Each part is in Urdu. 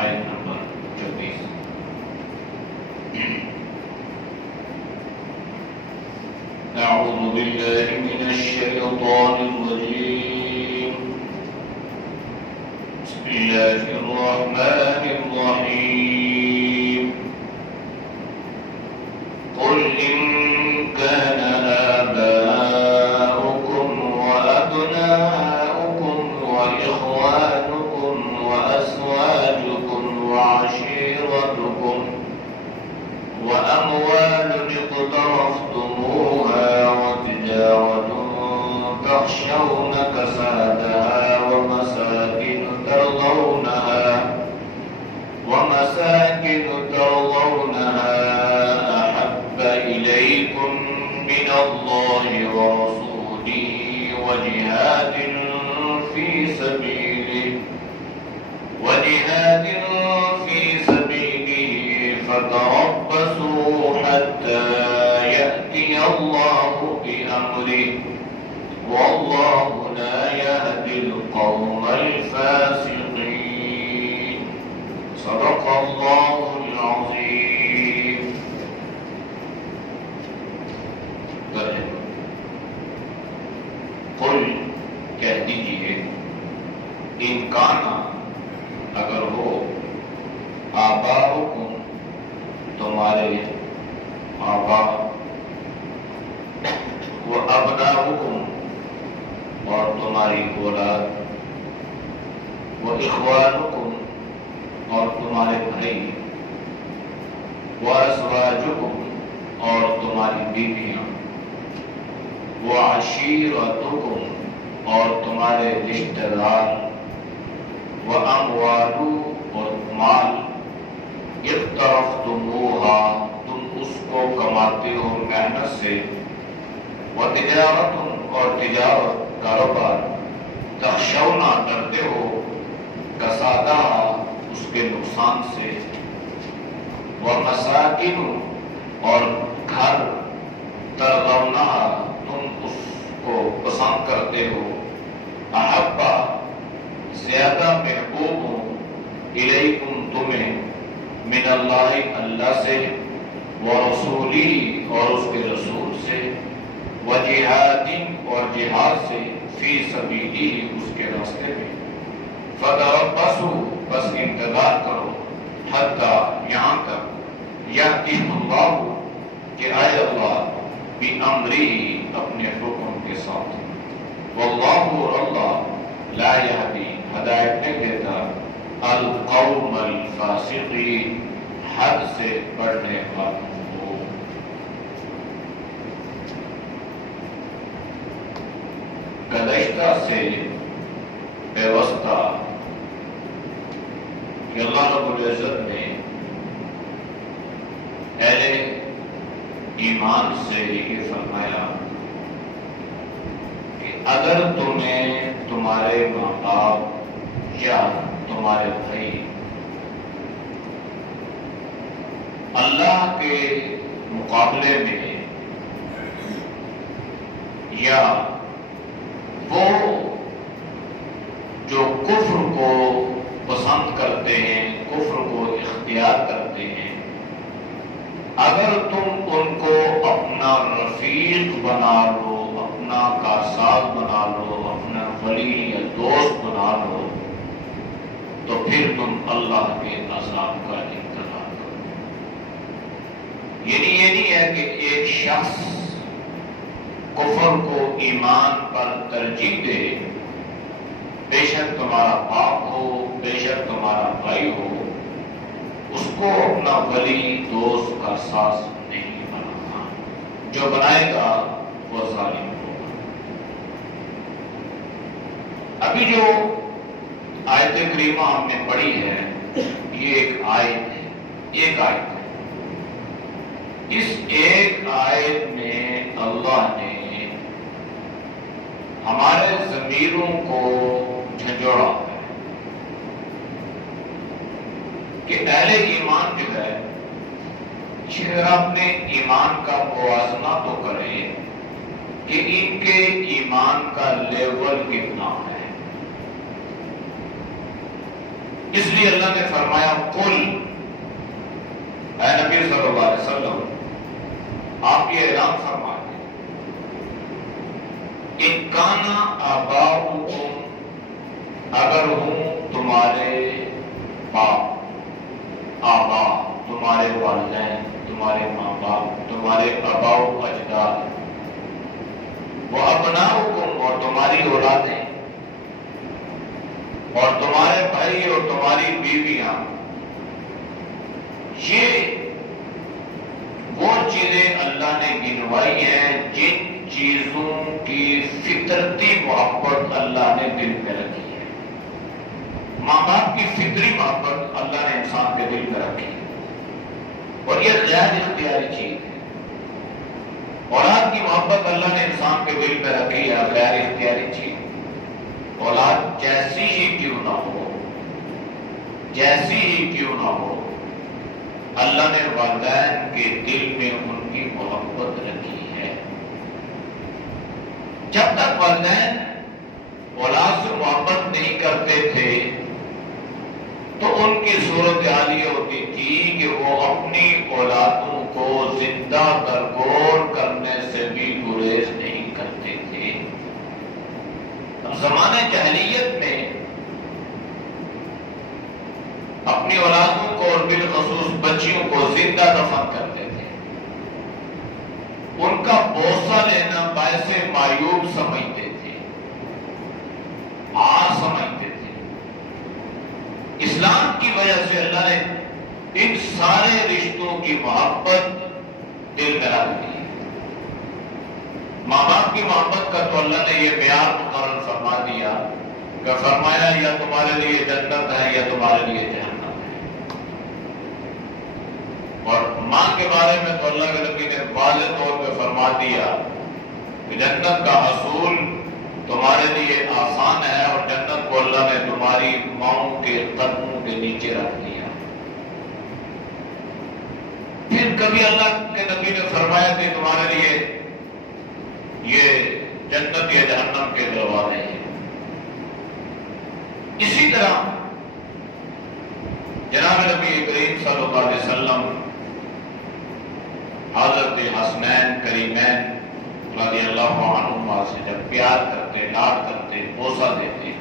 آیت نمبر 24۔ اعوذ باللہ من الشیطان الرجیم، بسم اللہ الرحمن الرحیم، قل ان كان آباؤكم وأبناؤكم وإخوانكم وأزواجكم وعشيرتكم وأموال اقترفتموها وتجارة تخشون كسادها ومساكن ترضونها أحب إليكم من الله ورسوله وجهاد في سبيله فتربصوا حتى يأتي الله بأمره والله لا يهدي القوم الفاسقين۔ صدق الله العظيم۔ قل کہہ دیجیے، ان کانا اگر ہو، آباؤکم تمہارے آبا، و ابناؤکم اور تمہاری اولاد، و اخوانکم اور تمہارے بھائی، و ازواجکم اور تمہاری بیویاں، و عشیرتکم اور تمہارے رشتہ دار، و اموال اور مال، اقترفتموها تم اس کو کماتے ہو محنت سے، و تجارت اور تجارت کاروبار، تخشونا ڈرتے ہو، کسادہ اس کے نقصان سے، و مساکن اور گھر، ترضونها تم اس کو پسند کرتے ہو، احبا زیادہ محبوب ہو، الیکم تمہیں، من اللہ اللہ سے، ورسولی اور اس کے رسول سے، وجہاد اور جہاد سے، فی سبیلہ اس کے راستے میں، فتربصوا بس انتظار کرو، حتی یہاں تک، یأتی اللہ کہ آئے اللہ بامرہ اپنے حکم کے ساتھ، واللہ اور اللہ لا یہدی ہدایت نہیں دیتا، القوم الفاسقین حد سے بڑھنے والوں کو۔ گزشتہ سے پیوستہ کہ اللہ رب العزت نے اہل ایمان سے یہ فرمایا کہ اگر تمہیں تمہارے ماں باپ یا تمہارے بھائی اللہ کے مقابلے میں یا وہ جو کفر کو پسند کرتے ہیں، کفر کو اختیار کرتے ہیں، اگر تم ان کو اپنا رفیق بنا لو، اپنا کارساز بنا لو، اپنا ولی یا دوست بنا لو، تو پھر تم اللہ کے عذاب کا انتظار کرو۔ یعنی یہ نہیں ہے کہ ایک شخص کفر کو ایمان پر ترجیح دے، بے شک تمہارا باپ ہو، بے شک تمہارا بھائی ہو، اس کو اپنا ولی دوست کا ساز نہیں بنانا، جو بنائے گا وہ ظالم ہوگا۔ ابھی جو آیت کریمہ ہم نے پڑھی ہے، یہ ایک آیت ہے، اس ایک آیت میں اللہ نے ہمارے ضمیروں کو جھنجھوڑا ہے کہ اہل ایمان جو ہے ذرا اپنے ایمان کا موازنہ تو کرے کہ ان کے ایمان کا لیول کتنا ہے۔ اس لیے اللہ نے فرمایا قل، اے نبی صلی اللہ علیہ وسلم آپ یہ اعلان فرمائیں، ان کان آباؤکم، اگر ہوں تمہارے باپ، آبا تمہارے والدین، تمہارے ماں باپ، تمہارے آباؤ اجداد، وہ ابناؤکم اور تمہاری اولادیں، اور تمہارے بھائی اور تمہاری بیویاں، یہ وہ چیزیں اللہ نے گنوائی ہیں جن چیزوں کی فطرتی محبت اللہ نے دل میں رکھی ہے۔ ماں باپ کی فطری محبت اللہ نے انسان کے دل میں رکھی ہے، اور یہ غیر اختیاری چیز ہے۔ اولاد کی محبت اللہ نے انسان کے دل میں رکھی ہے، غیر اختیاری چیز۔ اولاد جیسی ہی کیوں نہ ہو، جیسی ہی کیوں نہ ہو، اللہ نے والدین کے دل میں ان کی محبت رکھی ہے۔ جب تک والدین اولاد سے محبت نہیں کرتے تھے تو ان کی صورتحال یہ ہوتی تھی کہ وہ اپنی اولادوں کو زندہ درگور کرنے سے بھی گریز نہیں کرتے تھے۔ زمانے جاہلیت میں اپنی اولادوں کو اور بالخصوص بچیوں کو زندہ دفن کرتے تھے۔ ان کا بوسہ لینا باعث معیوب سمجھتے تھے، عار سمجھتے تھے۔ اسلام کی وجہ سے اللہ نے ان سارے رشتوں کی محبت دل میں رکھ دی۔ ماں باپ کی محبت کا تو اللہ نے یہ معیار مقرر فرما دیا کہ فرمایا یا تمہارے لیے جنت ہے یا تمہارے لیے جہنم ہے۔ اور ماں کے بارے میں تو اللہ کے نبی نے واضح طور پہ فرما دیا کہ جنت کا حصول تمہارے لیے آسان ہے، اور جنت کو اللہ نے تمہاری ماؤں کے قدموں کے نیچے رکھ دیا۔ پھر کبھی اللہ کے نبی نے فرمایا کہ تمہارے لیے یہ جنت یا جہنم کے دروازے ہیں۔ اسی طرح جناب نبی کریم صلی اللہ علیہ وسلم حضرت حسنین کریمین رضی اللہ عنہما سے جب پیار کرتے، لاڈ کرتے، بوسہ دیتے،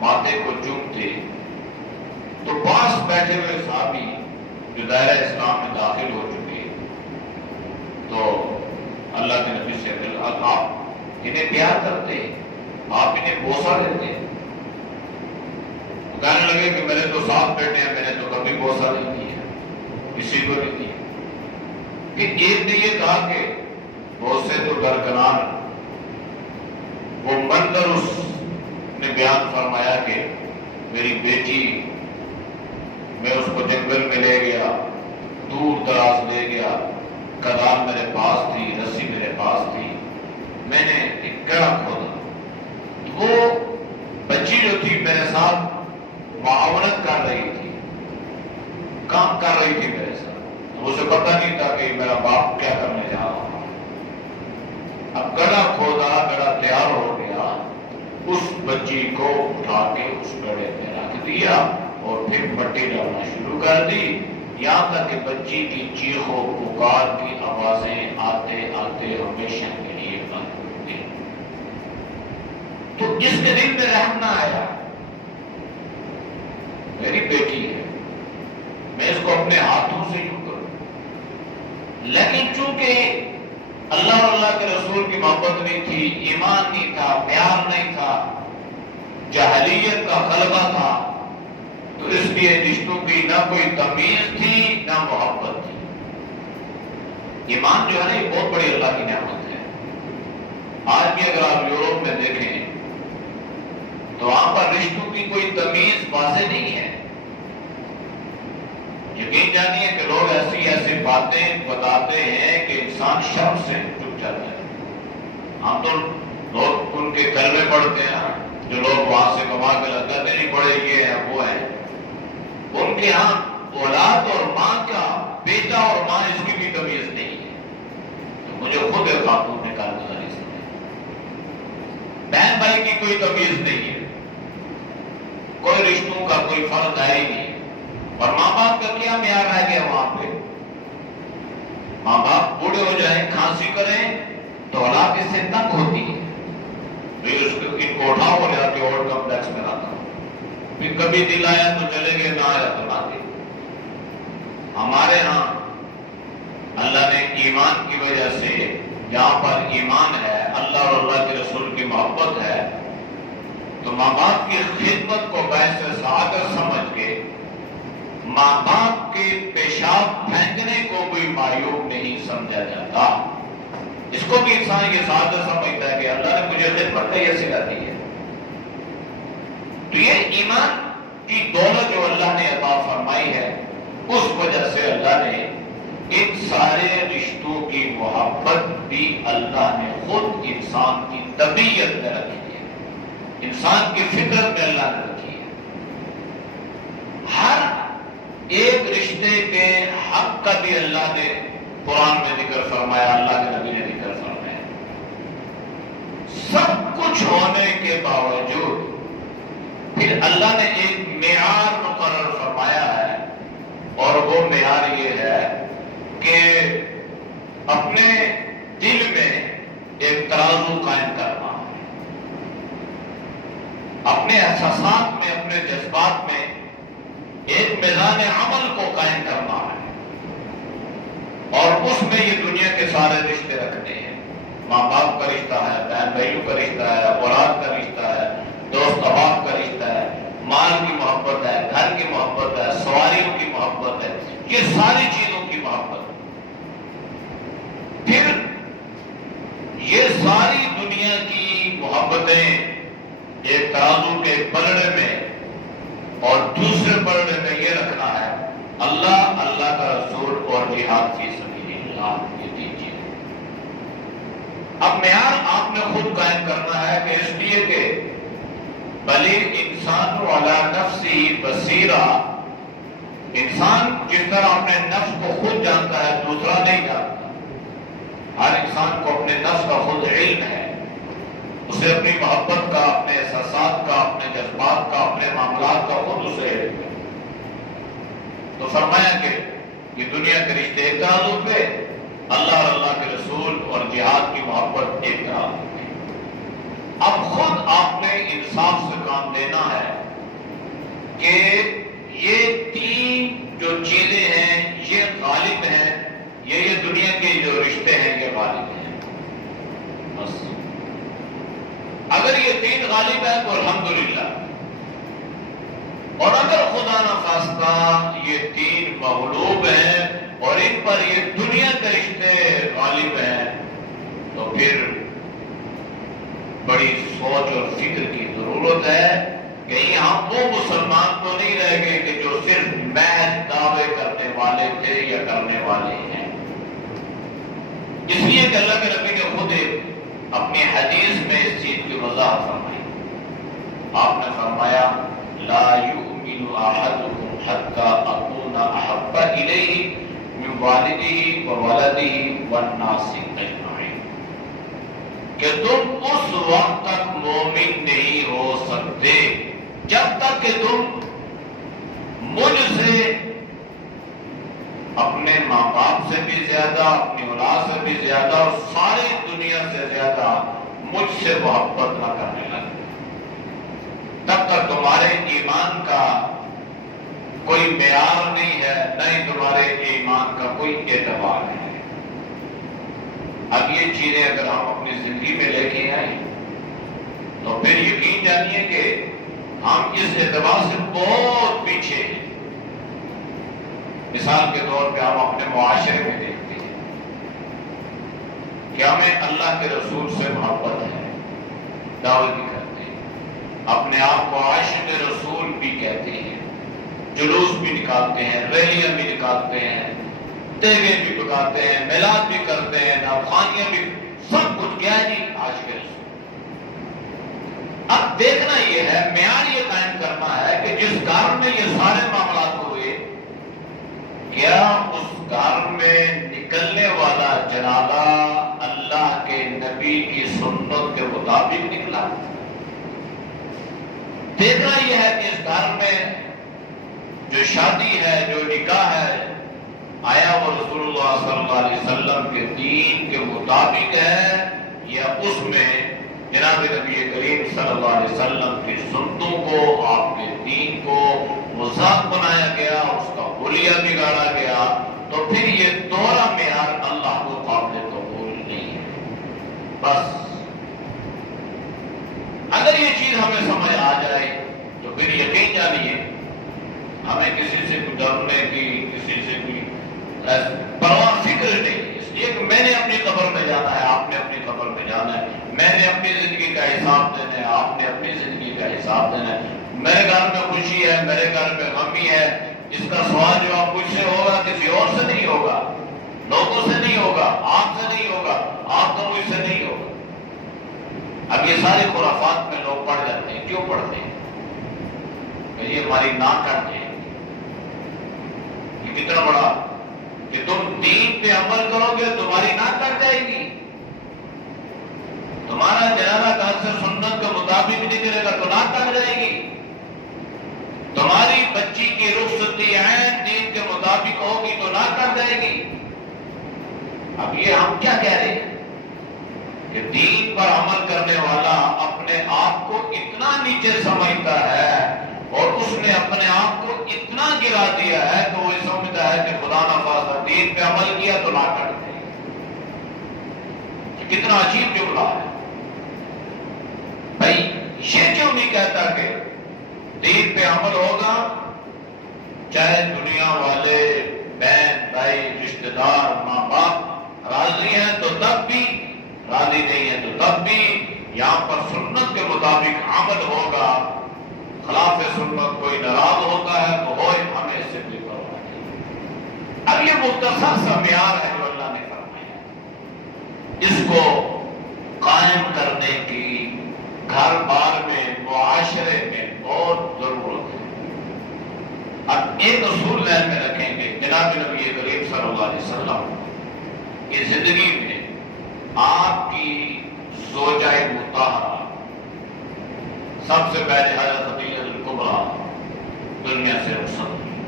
ماتھے کو چومتے، تو پاس بیٹھے ہوئے صحابی جو دائرہ اسلام میں داخل ہو چکے، تو اللہ کے نبی سے آپ انہیں پیار کرتے، آپ انہیں بوسہ دیتے؟ کہنے لگے کہ میرے تو 7 بیٹے ہیں، میں نے تو کبھی بوسہ نہیں دیا، کسی کو نہیں دیا۔ پھر ایک نے یہ کہا کہ بہت سے تو درکنار وہ منظر اس نے بیان فرمایا کہ میری بیٹی، میں اس کو جنگل میں لے گیا، دور دراز لے گیا، کدال میرے پاس تھی، رسی میرے پاس تھی، میں نے ایک گڑھا کھودا، وہ بچی جو تھی میرے ساتھ معاونت کر رہی تھی، کام کر رہی تھی میرے ساتھ، مجھے پتہ نہیں تھا کہ میرا باپ کیا کرنے جا رہا تھا۔ اب گڑھا کھودا، گڑھا تیار ہو گیا، اس بچی کو اٹھا کے اس گڑھے میں رکھ دیا اور پھر مٹی ڈالنا شروع کر دی، یہاں تک کہ بچی کی چیخ و پکار کی آوازیں آتے آتے ہمیشہ کے لیے بند ہو گئی۔ تو جس کے دل میں رحم نہ آیا، میری بیٹی ہے، میں اس کو اپنے ہاتھوں سے یوں کروں، لیکن چونکہ اللہ اور اللہ کے رسول کی محبت نہیں تھی، ایمان نہیں تھا، پیار نہیں تھا، جاہلیت کا غلبہ تھا، تو اس لیے رشتوں کی نہ کوئی تمیز تھی نہ محبت تھی۔ ایمان جو ہے نا، یہ بہت بڑی اللہ کی نعمت ہے۔ آج بھی اگر آپ یورپ میں دیکھیں تو وہاں پر رشتوں کی کوئی تمیز واضح نہیں ہے۔ یقین جانیے کہ لوگ ایسی ایسی باتیں بتاتے ہیں کہ انسان شرم سے چپ جاتا ہے۔ ہم تو لوگ ان کے کلمے پڑھتے ہیں، جو لوگ وہاں سے کما کے لگتے ہیں، نہیں بڑے یہ ہیں وہ ہیں، ان کے ہاں اولاد اور ماں کا، بیٹا اور ماں، اس کی بھی تمیز نہیں ہے۔ تو مجھے خود ایک خاتون نے کہا گزاری سمجھے، بہن بھائی کی کوئی تمیز نہیں ہے، کوئی رشتوں کا کا کوئی فرق ہے ہی نہیں. اور ماں باپ کا کیا معیار رہ گیا وہاں پہ؟ ماں باپ بوڑھے ہو جائیں، کھانسی کریں تو اولاد اس سے تنگ ہوتی ہے، پھر ان کو اٹھاؤ اور جا کے اور کمپلیکس میں رہتا ہوں، پھر کبھی دل آیا تو چلے گئے، نہ آیا تو نہ گئے. ہمارے ہاں اللہ نے ایمان کی وجہ سے، جہاں پر ایمان ہے، اللہ اور اللہ کے رسول کی محبت ہے، تو ماں باپ کی خدمت کو باعث سعادت سمجھ کے ماں باپ کے پیشاب پھینکنے کو کوئی معیوب نہیں سمجھا جاتا. اس کو بھی انسان یہ سعادت سمجھتا ہے کہ اللہ نے مجھے خدمت تیسر سکھا دی ہے. تو یہ ایمان کی دولت جو اللہ نے عطا فرمائی ہے، اس وجہ سے اللہ نے ان سارے رشتوں کی محبت بھی اللہ نے خود انسان کی طبیعت میں رکھی ہے، انسان کی فطرت میں اللہ نے رکھی ہے. ہر ایک رشتے کے حق کا بھی اللہ نے قرآن میں ذکر فرمایا، اللہ کے نبی نے ذکر فرمایا. سب کچھ ہونے کے باوجود پھر اللہ نے ایک معیار مقرر فرمایا ہے، اور وہ معیار یہ ہے کہ اپنے دل میں ایک ترازو قائم کرنا، اپنے احساسات میں، اپنے جذبات میں ایک میزان عمل کو قائم کرنا ہے، اور اس میں یہ دنیا کے سارے رشتے رکھنے ہیں. ماں باپ کا رشتہ ہے، بہن بھائیوں کا رشتہ ہے، اولاد کا رشتہ ہے، دوست احباب کا رشتہ ہے، مال کی محبت ہے، گھر کی محبت ہے، سواریوں کی محبت ہے، یہ ساری چیزوں کی محبت ہے. پھر یہ ساری دنیا کی محبتیں ایک ترازو کے پلڑے میں اور دوسرے پلڑے میں یہ رکھنا ہے اللہ، اللہ کا رسول اور جہاد فی سبیل اللہ. یہ تین چیزیں اب معیار آپ نے خود قائم کرنا ہے کہ اس لیے کہ بلی انسان علی نفسہ بصیرہ، انسان جس طرح اپنے نفس کو خود جانتا ہے دوسرا نہیں جانتا. ہر انسان کو اپنے نفس کا خود علم ہے، اسے اپنی محبت کا، اپنے احساسات کا، اپنے جذبات کا، اپنے معاملات کا خود اسے علم ہے. تو فرمایا کہ یہ دنیا کے رشتے ایک ترازو پہ، اللہ اور اللہ کے رسول اور جہاد کی محبت ایک ترازو پہ. اب خود آپ نے انصاف سے کام دینا ہے کہ یہ تین جو چیزیں ہیں یہ غالب ہیں، یہ دنیا کے جو رشتے ہیں یہ غالب ہیں. بس اگر یہ تین غالب ہے تو الحمدللہ، اور اگر خدا نخواستہ یہ تین مغلوب ہیں اور ان پر یہ دنیا کے رشتے غالب ہیں، تو پھر بڑی سوچ اور فکر کی ضرورت ہے کہ یہاں وہ مسلمان تو نہیں رہ گئے کہ جو صرف محض دعوے کرنے والے تھے یا کرنے والے ہیں. اس لیے کہ اللہ کے نبی نے خود اپنی حدیث میں اس چیز کی وضاحت فرمائی. آپ نے فرمایا لا یؤمن احدکم حتی اکون احب الیہ من والدہ وولدہ والناس اجمعین، کہ تم اس وقت تک مومن نہیں ہو سکتے جب تک کہ تم مجھ سے، اپنے ماں باپ سے بھی زیادہ، اپنی اولاد سے بھی زیادہ اور ساری دنیا سے زیادہ مجھ سے محبت نہ کرنے لگے. تب تک تمہارے ایمان کا کوئی معیار نہیں ہے، نہ ہی تمہارے ایمان کا کوئی اعتبار ہے. اب یہ چیزیں اگر ہم اپنی زندگی میں لے کے آئیں تو پھر یقین جانیے کہ ہم اس اعتبار سے بہت پیچھے ہیں. مثال کے طور پہ ہم اپنے معاشرے میں دیکھتے ہیں کہ ہمیں اللہ کے رسول سے محبت ہے، دعوے بھی کرتے ہیں، اپنے آپ کو عاشق رسول بھی کہتے ہیں، جلوس بھی نکالتے ہیں، ریلیاں بھی نکالتے ہیں، تیغے بھی پکاتے ہیں، میلاد بھی کرتے ہیں، ناخوانیاں بھی، سب کچھ کیا ہے جی عاشق رسول. اب دیکھنا یہ ہے، معیار یہ قائم کرنا ہے کہ جس گھر میں یہ سارے معاملات ہوئے، کیا اس گھر میں نکلنے والا جنازہ اللہ کے نبی کی سنت کے مطابق نکلا؟ دیکھنا یہ ہے کہ اس گھر میں جو شادی ہے، جو نکاح ہے، آیا وہ رسول اللہ صلی اللہ علیہ وسلم کے دین کے مطابق ہے یا اس میں جناب نبی کریم صلی اللہ علیہ وسلم کی سنتوں کو، آپ کے دین کو مذاق بنایا گیا، اس کا حلیہ بگاڑا گیا، تو پھر یہ دوہرا معیار اللہ کو قابل قبول نہیں ہے۔ بس اگر یہ چیز ہمیں سمجھ آ جائے تو پھر یقین جانیے ہمیں کسی سے کوئی ڈرنے کی، کسی سے کوئی پرواہ فکر نہیں، اس لیے کہ میں نے اپنی قبر میں جانا ہے، آپ نے اپنی قبر میں جانا ہے، میں نے اپنی زندگی کا حساب دینا ہے، آپ نے اپنی زندگی کا حساب دینا ہے، میرے گھر میں خوشی ہے، میرے گھر میں غمی ہے، اس کا سوال جواب مجھ سے ہوگا، کسی اور سے نہیں ہوگا، لوگوں سے نہیں ہوگا، آپ سے نہیں ہوگا، آپ کا مجھ سے نہیں ہوگا۔ اب یہ سارے خرافات میں لوگ پڑھ جاتے ہیں، کیوں پڑھتے ہیں؟ کہ یہ ہماری ناک کٹ جائے گی۔ یہ کتنا بڑا کہ تم دین پہ عمل کرو گے تمہاری ناک کٹ جائے گی، تمہارا جنازہ گھر سے سنت کے مطابق نکلے گا تو ناک کٹ جائے گی، تمہاری بچی کی رخصتی عین دین کے مطابق ہوگی تو ناک کٹ جائے گی۔ اب یہ ہم کیا کہہ رہے ہیں کہ دین پر عمل کرنے والا اپنے آپ کو اتنا نیچے سمجھتا ہے اور اس نے اپنے آپ کو اتنا گرا دیا ہے کہ وہ سمجھتا ہے کہ خدا نخواستہ دین پہ عمل کیا تو ناک کٹ جائے گی۔ کتنا عجیب جملہ ہے بھائی، یہ کیوں نہیں کہتا کہ دین پہ عمل ہوگا چاہے دنیا والے بہن بھائی رشتہ دار ماں باپ راضی ہیں تو تب بھی، راضی نہیں ہے تو تب بھی یہاں پر سنت کے مطابق عمل ہوگا، خلاف سنت کوئی ناراض ہوتا ہے تو ہوئے، ہمیں اس سے کوئی پرواہ نہیں۔ اب یہ مختصر سا معیار ہے جو اللہ نے فرمایا، اس کو قائم کرنے کی گھر بار میں، معاشرے میں بہت ضرورت ہے۔ اب ایک اصول ذہن میں رکھیں گے، جناب نبی کریم صلی اللہ علیہ وسلم کی زندگی میں آپ کی زوجہ مطہرہ سب سے پہلے حضرت خدیجہ الکبریٰ دنیا سے رخصت ہوئی،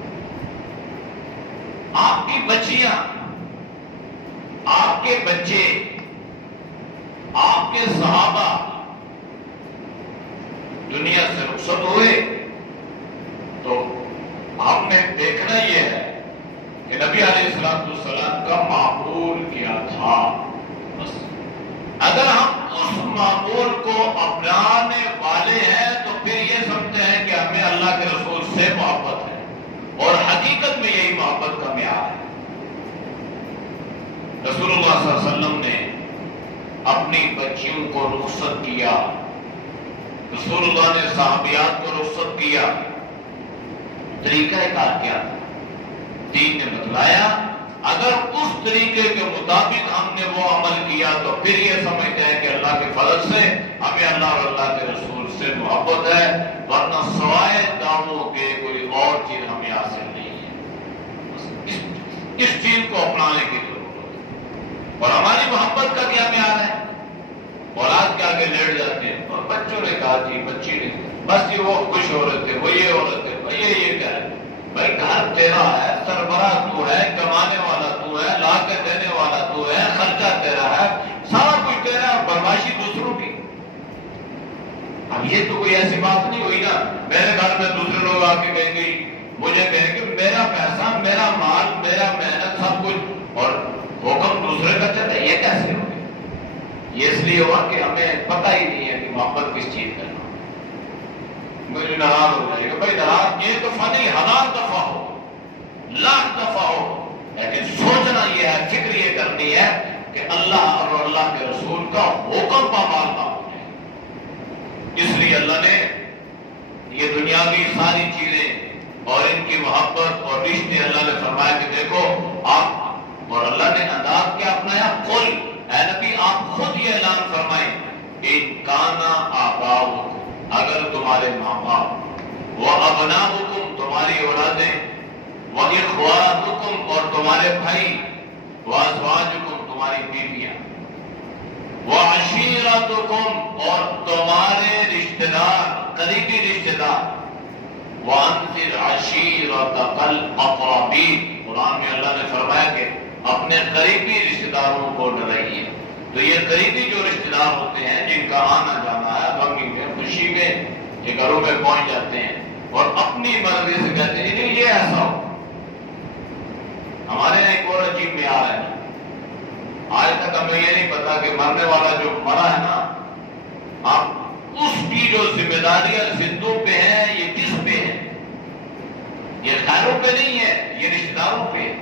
آپ کی بچیاں، آپ کے بچے، آپ کے صحابہ دنیا سے رخصت ہوئے، تو ہم نے دیکھنا یہ ہے کہ نبی علیہ السلام کا معمول کیا تھا۔ بس اگر ہم اس معمول کو اپنانے والے ہیں تو پھر یہ سمجھتے ہیں کہ ہمیں اللہ کے رسول سے محبت ہے، اور حقیقت میں یہی محبت کا معیار ہے۔ رسول اللہ صلی اللہ علیہ وسلم نے اپنی بچیوں کو رخصت کیا، رسول اللہ نے صحابیات کو رخصت کیا، طریقہ کار کیا دین نے بتلایا، اگر اس طریقے کے مطابق ہم نے وہ عمل کیا تو پھر یہ سمجھتے ہیں کہ اللہ کے فضل سے ہمیں اللہ اور اللہ کے رسول سے محبت ہے، ورنہ سوائے دعووں کے کوئی اور چیز ہمیں حاصل نہیں ہے۔ اس چیز کو اپنانے کی ضرورت ہے۔ اور ہماری محبت کا کیا معیار ہے؟ اولاد کے آگے لیٹ جاتے ہیں، اور بچوں نے کہا جی، بچی نے بس یہ وہ خوش ہو رہے تھے، وہ یہ ہو رہے تھے، یہ کیا ہے بھائی، گھر تیرا ہے، سربراہ تو ہے، کمانے والا تو ہے، لا کے دینے والا تو ہے، خرچہ تیرا ہے، سارا کچھ تیرا ہے، برباشی دوسروں کی۔ اب یہ تو کوئی ایسی بات نہیں ہوئی نا، میرے گھر میں دوسرے لوگ آ کے کہیں گے، مجھے کہیں کہ میرا پیسہ، میرا مال، میرا محنت، سب کچھ، اور حکم دوسرے کا چلتا ہے، یہ کیسے ہو گیا؟ یہ اس لیے ہوا کہ ہمیں پتہ ہی نہیں ہے کہ محبت کس چیز کا ہے۔ مجھے ناراض ہو جائے گا بھائی، ناراض یہ تو فنی 1000 دفعہ ہو، لاکھ دفعہ ہو، لیکن سوچنا یہ ہے، فکر یہ کرنی ہے کہ اللہ اور اللہ کے رسول کا حکم پامال نہ ہو جائے۔ اس لیے اللہ نے یہ دنیاوی ساری چیزیں اور ان کی محبت اور رشتے، اللہ نے فرمایا کہ دیکھو آپ، اور اللہ نے انداز کیا اپنایا، قل، اے نبی آپ خود یہ اعلان فرمائیں، ان کانا آباؤکم، اگر تمہارے ماں باپ، وہ ابناؤکم، تمہاری اولادیں، وہ اخوانکم، اور تمہارے بھائی، وہ ازواجکم، تمہاری بیویاں، وہ عشیرتکم، اور تمہارے رشتہ دار، قریبی رشتہ دار، وَأَنذِرْ عَشِيرَتَكَ الْأَقْرَبِينَ، قرآن میں اللہ نے فرمایا کہ اپنے قریبی رشتہ داروں کو ڈرائیے. تو یہ قریبی جو رشتہ دار ہوتے ہیں جن کا آنا جانا ہے غمی میں خوشی میں یہ گھروں میں پہنچ جاتے ہیں اور اپنی مرضی سے کہتے ہیں نہیں یہ ایسا ہو. ہمارے یہاں ایک اور عجیب معیار ہے، آج تک ہمیں یہ نہیں پتا کہ مرنے والا جو مرا ہے نا، اب اس کی جو ذمہ داریاں زندوں پہ ہیں یہ کس پہ ہے؟ یہ خیروں پہ نہیں ہے، یہ رشتہ داروں پہ ہے.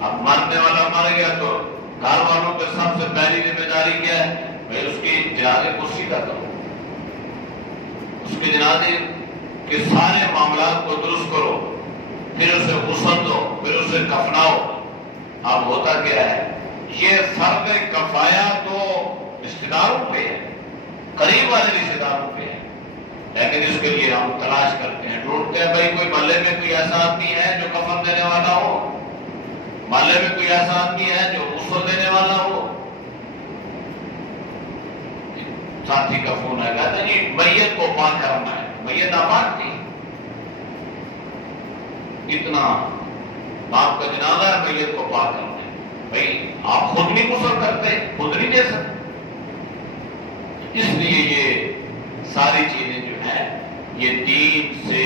اب مرنے والا مر گیا تو گھر والوں پہ سب سے پہلی ذمہ داری کیا ہے؟ بھائی اس کی جنازے کو سیدھا کرو، اس کے جنازے کے سارے معاملات کو درست کرو، پھر اسے غسل دو، پھر اسے کفناؤ. اب ہوتا کیا ہے؟ یہ فرض کفایہ تو رشتہ داروں پہ ہے، قریب والے رشتہ داروں پہ ہے، لیکن اس کے لیے ہم تلاش کرتے ہیں، ڈھونڈتے ہیں بھائی کوئی محلے میں کوئی ایسا آدمی ہے جو کفن دینے والا ہو، محلے میں کوئی ایسا آدمی ہے جو غسل دینے والا ہو. ساتھی کا فون ہے، کہتا جی میت کو پاک کرنا ہے، میت آباد تھی، اتنا باپ کا جنازہ ہے، میت کو پاک کرنا ہے. بھائی آپ خود نہیں غسل کرتے، خود نہیں دے سکتے. اس لیے یہ ساری چیزیں جو ہیں یہ دین سے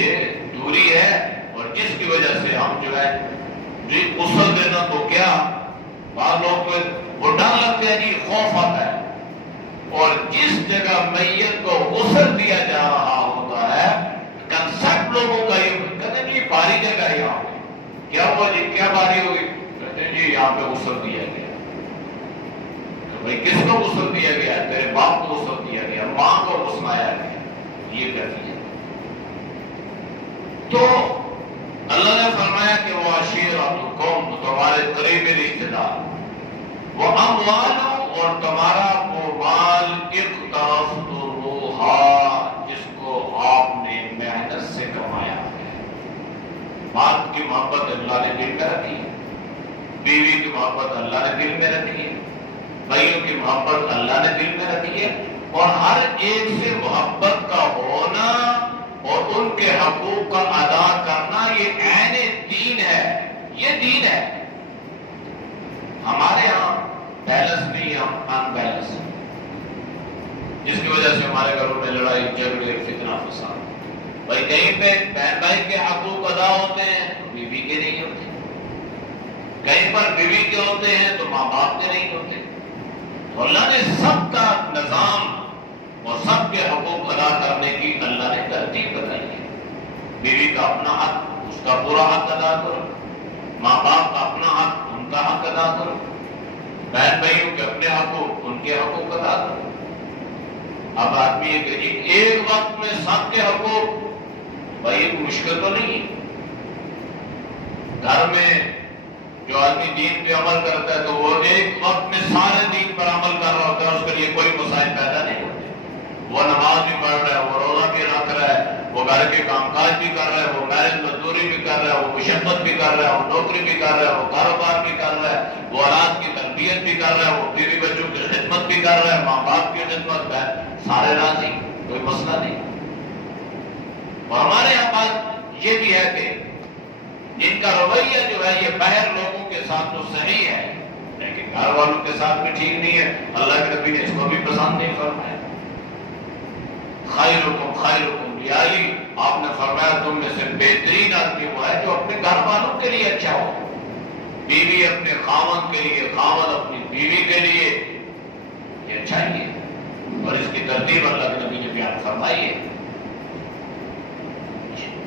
دوری ہے، اور جس کی وجہ سے ہم جو ہے جی غسل دینا تو کیا، بعض لوگ وہ ڈر لگتے ہیں جی خوف آتا ہے. اور جس جگہ میت کو غسل دیا جا رہا ہوتا ہے کنسپٹ لوگوں کا یہ کہتے ہیں جی بھاری جگہ ہے یہاں پہ، کیا ہوا جی کیا بھاری ہوگی؟ کہتے ہیں جی یہاں پہ غسل دیا گیا. بھائی کس کو غسل دیا گیا؟ تیرے باپ کو غسل دیا گیا، ماں کو غسلایا گیا. یہ کہتی ہے. تو اللہ نے فرمایا کہ وہ عشیرتکم، تمہارے قریبی رشتہ دار، وہ اموال، اور تمہارا وہ مال، اقترفتموہا، جس کو آپ نے محنت سے کمایا ہے. مال کی محبت اللہ نے دل میں رکھی ہے، بیوی کی محبت اللہ نے دل میں رکھی ہے، بھائیوں کی محبت اللہ نے دل میں رکھی ہے. اور ہر ایک سے محبت کا ہونا اور ان کے حقوق کا ادا کرنا یہ عین دین ہے، یہ دین ہے. ہمارے ہاں بیلنس نہیں، ہم ان بیلنس، جس کی وجہ سے ہمارے گھروں میں لڑائی جھگڑے فتنہ فساد. بھائی کہیں پہ بہن بھائی کے حقوق ادا ہوتے ہیں تو بیوی کے نہیں ہوتے، کہیں پر بیوی کے ہوتے ہیں تو ماں باپ کے نہیں ہوتے. تو اللہ نے سب کا نظام اور سب کے حقوق ادا کرنے کی اللہ نے ترتیب بتائی ہے. بیوی کا اپنا حق، اس کا پورا حق ادا کرو، ماں باپ کا اپنا حق، ان کا حق ادا کرو، بہن بھائیوں کے اپنے حقوق، ان کے حقوق ادا کرو. اب آدمی ہے کہ جی ایک وقت میں سب کے حقوق، بھائی مشکل تو نہیں. گھر میں جو آدمی دین پہ عمل کرتا ہے تو وہ ایک وقت میں سارے دین پر عمل کر رہا ہوتا ہے، اس کے لیے کوئی مسائل پیدا نہیں ہوتے. وہ نماز بھی پڑھ رہا ہے، وہ روزہ بھی رکھ رہا ہے، وہ گھر کے کام کاج بھی کر رہا ہے، وہ محنت مزدوری بھی کر رہا ہے، وہ مشقت بھی کر رہا ہے، وہ نوکری بھی کر رہا ہے، وہ کاروبار بھی کر رہا ہے، وہ اولاد کی تربیت بھی کر رہا ہے، وہ بیوی بچوں کی خدمت بھی کر رہا ہے، ماں باپ کی خدمت ہے، سارے راضی، کوئی مسئلہ نہیں. اور ہمارے یہاں بات یہ بھی ہے کہ جن کا رویہ جو ہے یہ باہر لوگوں کے ساتھ تو صحیح ہے لیکن گھر والوں کے ساتھ بھی ٹھیک نہیں ہے. اللہ کے نبی نے اس کو بھی پسند نہیں فرمایا. خیرکم خیرکم لیاہلہ، آپ نے فرمایا تم میں سے بہترین آدمی وہ ہے جو اپنے گھر والوں کے لیے اچھا ہو. بیوی اپنے خاوند کے لیے، خاوند اپنی بیوی کے لیے، یہ اچھا ہی ہے. اور اس کی ترتیب اللہ کے نبی نے بیان فرمائی ہے.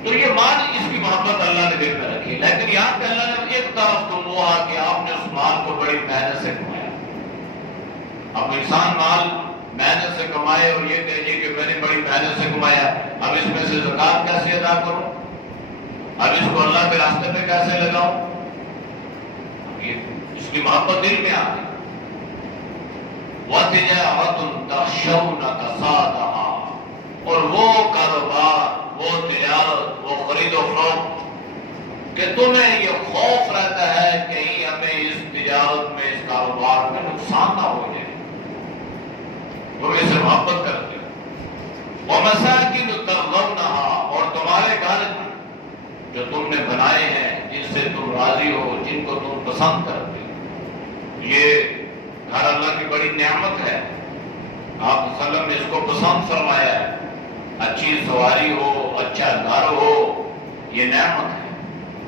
تو یہ مال، اس کی محبت اللہ نے دل میں رکھی. لیکن یہاں پہ اللہ نے ایک طرف تم وہ کہ آپ نے اس مال کو بڑی محنت سے کمایا. اب انسان مال محنت سے کمائے اور یہ کہے کہ میں نے بڑی محنت سے کمایا، اب اس میں سے زکات کیسے ادا کروں، اب اس کو اللہ کے راستے پہ کیسے لگاؤں، اس کی محبت دل میں آ گئی. وَتِجَارَةٌ تَخْشَوْنَ كَسَادَهَا، اور وہ کاروبار، وہ تجارت، وہ خرید و فروخت کہ تمہیں یہ خوف رہتا ہے کہیں ہمیں اس تجارت میں، اس کاروبار میں نقصان نہ ہو جائے، تم اسے محبت کرتے ہو. وَمَسَاكِنُ تَرْضَوْنَهَا، اور تمہارے جو تم نے بنائے ہیں، جن سے تم راضی ہو، جن کو تم پسند کرتے ہو۔ یہ گھر اللہ کی بڑی نعمت ہے، آپ صلی اللہ علیہ وسلم نے اس کو پسند فرمایا ہے۔ اچھی سواری ہو، اچھا گھر ہو، یہ نعمت ہے،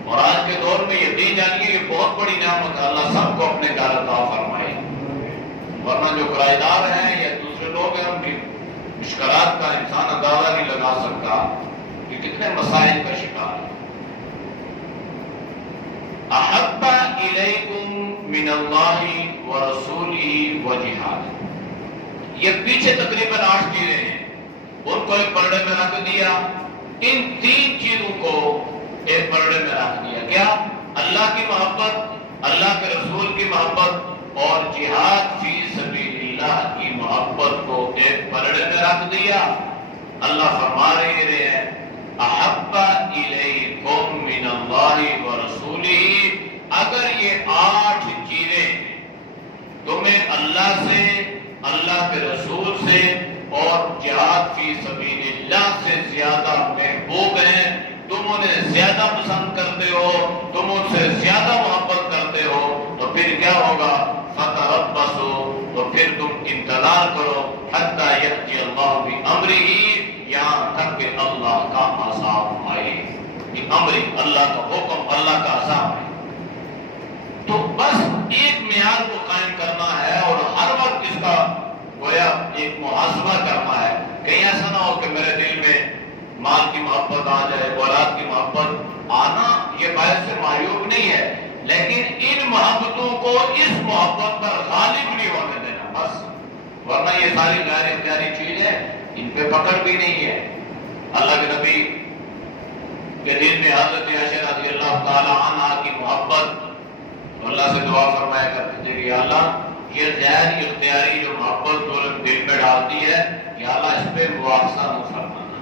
اور آج کے دور میں یقین جانیے یہ بہت بڑی نعمت ہے۔ اللہ سب کو اپنے گھر عطا فرمائے، ورنہ جو کرایہ دار ہیں یا دوسرے لوگ ہیں ان کی مشکلات کا انسان اندازہ نہیں لگا سکتا کہ کتنے مسائل کا شکار ہے۔ احب الیکم من اللہ ورسولہ وجہاد، یہ پیچھے تقریباً 8 چیزیں ہیں، ان کو ایک پرڑے میں رکھ دیا۔ ان 3 چیزوں کو ایک پرڑے میں رکھ دیا، کیا؟ اللہ کی محبت، اللہ کے رسول کی محبت اور جہاد فی سبیل اللہ کی محبت کو ایک پرڑے میں رکھ دیا۔ اللہ فرما رہے ہیں احب الیکم من اللہ ورسولہ، اگر یہ 8 چیزیں تمہیں اللہ سے، اللہ کے رسول سے اور جہاد فی سبیل اللہ سے زیادہ محبوب ہیں، تم انہیں زیادہ پسند کرتے ہو، تم ان سے زیادہ محبت کرتے ہو، تو پھر کیا ہوگا؟ فتربصوا، تو پھر تم انتظار کرو، حتی یأتی اللہ بأمرہ، یہاں تک کہ اللہ کا عذاب آئے۔ یہ امر، اللہ کا حکم، اللہ کا عذاب ہے۔ تو بس ایک معیار کو قائم کرنا ہے اور ہر وقت اس کا گویا ایک محاسبہ کرنا ہے، کہیں ایسا نہ ہو کہ میرے دل میں مال کی محبت آ جائے، اولاد کی محبت آنا یہ باعث سے معیوب نہیں ہے، لیکن ان محبتوں کو اس محبت پر غالب نہیں ہونے دینا بس، ورنہ یہ ساری غیر اختیاری چیز ہے، ان پہ پکڑ بھی نہیں ہے۔ اللہ کے نبی کے دل میں حضرت عائشہ رضی اللہ تعالی عنہا کی محبت، تو اللہ سے دعا فرمایا کرتے تھے کہ یا اللہ یہ غیر اختیاری جو محبت جو دل میں ڈالتی ہے، یا اللہ اس پہ مواخذہ نہ فرمانا،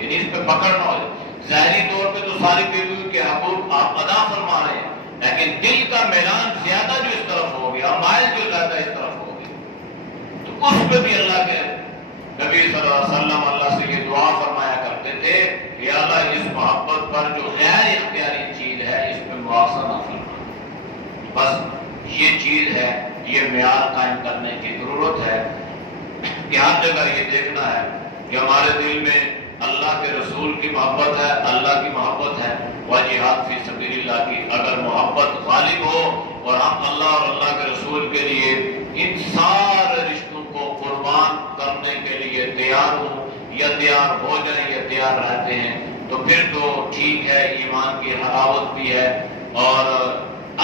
یعنی اس پہ پکڑ نہ ہو جائے۔ ظاہری طور پہ تو ساری بیویوں کے حقوق آپ ادا فرما رہے ہیں، لیکن دل کا میلان زیادہ جو اس طرف ہو گیا، مائل جو زیادہ اس طرف ہو گیا، تو اس پہ بھی اللہ کے نبی صلی اللہ علیہ وسلم اللہ سے یہ دعا فرمایا کرتے تھے کہ یا اللہ اس محبت پر جو غیر اختیاری چیز ہے اس پہ مواخذہ نہ فرمانا۔ بس یہ چیز ہے، یہ معیار قائم کرنے کی ضرورت ہے کہ ہر جگہ یہ دیکھنا ہے کہ ہمارے دل میں اللہ کے رسول کی محبت ہے، اللہ کی محبت ہے، وجہاد فی سبیل اللہ کی اگر محبت غالب ہو اور ہم اللہ اور اللہ کے رسول کے لیے ان سارے رشتوں کو قربان کرنے کے لیے تیار ہوں یا تیار ہو جائیں یا تیار رہتے ہیں، تو پھر تو ٹھیک ہے، ایمان کی حلاوت بھی ہے۔ اور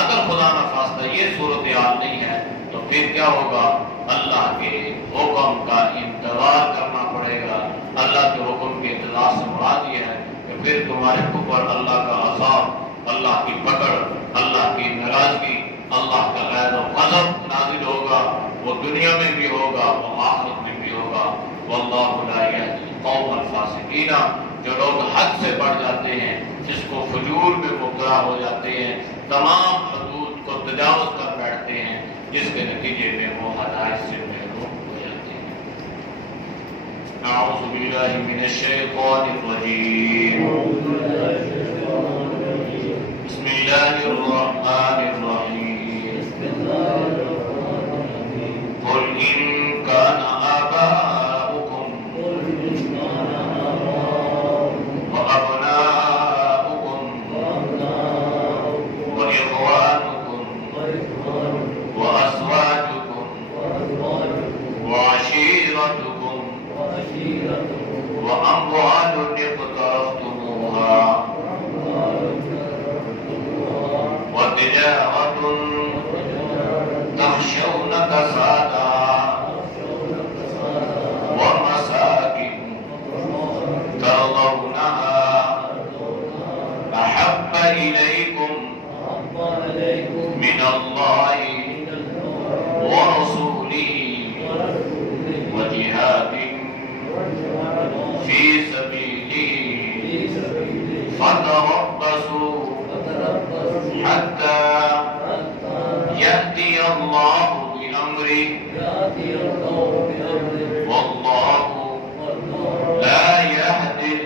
اگر خدا نخواستہ یہ صورتحال نہیں ہے تو پھر کیا ہوگا؟ اللہ کے حکم کا انتظار کرنا پڑے گا۔ اللہ کے حکم کے انتظار سے مراد یہ ہے کہ پھر تمہارے اوپر اللہ کا عذاب، اللہ کی پکڑ، اللہ کی ناراضگی، اللہ کا غیر و غضب نازل ہوگا، وہ دنیا میں بھی ہوگا، وہ آخرت میں بھی ہوگا۔ واللہ لا یہدی القوم الفاسقین، جو لوگ حد سے بڑھ جاتے ہیں، جس کو فجور میں مبتلا ہو جاتے ہیں، تمام حدود کو تجاوز کر بیٹھتے ہیں، جس کے نتیجے میں وہ ہدایت سے محروم ہو جاتے ہیں۔ اعوذ باللہ من الشیطان الرجیم، بسم اللہ الرحمن الرحیم، قل ان کان آباؤکم وأموال اقترفتموها وتجارة تخشون كسادها ومساكن ترضونها أحب إليكم من الله ورسوله وجهاد في سبيله فتربصوا حتى يأتي الله بأمره والله لا يهدي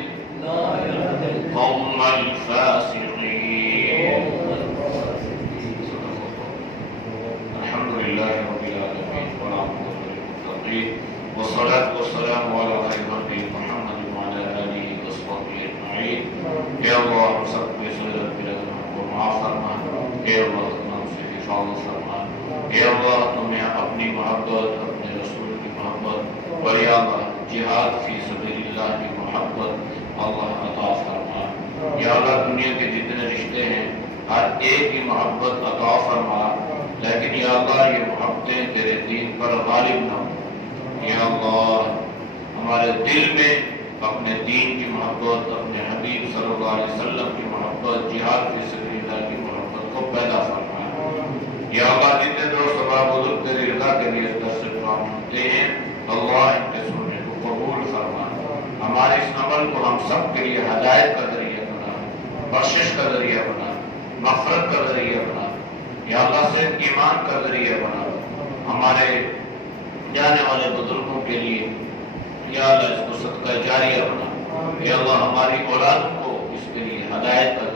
القوم الفاسقين۔ اے اللہ ہم سب کو اس غلط پہ کو معاف فرما، اے اللہ تمام سے حفاظت فرما، اے اللہ تمہیں اپنی محبت، اپنے رسول کی محبت اور یا اللہ جہاد فی سبیل اللہ کی محبت اللہ عطا فرما، یا اللہ دنیا کے جتنے رشتے ہیں ہر ایک کی محبت عطا فرما، لیکن یا اللہ یہ محبتیں تیرے دین پر غالب نہ ہوں، یا اللہ ہمارے دل میں اپنے دین کی محبت، اپنے حبیب صلی اللہ علیہ وسلم کی محبت، جہاد فی سبیل اللہ کی محبت کو پیدا فرما، یا اللہ جتنے دوست ثواب بزرگ تیری رضا کے لیے اس در سے دعا مانگتے ہیں، اللہ ان کے سننے کو قبول فرما، ہمارے اس عمل کو ہم سب کے لیے ہدایت کا ذریعہ بنا، بخشش کا ذریعہ بنا، مغفرت کا ذریعہ بنا، یا اللہ سے ایمان کا ذریعہ بنا، ہمارے جانے والے بزرگوں کے لیے یا اللہ اس کو صدقہ جاریہ بنا، یا اللہ ہماری اولاد کو اس کے لیے ہدایت کا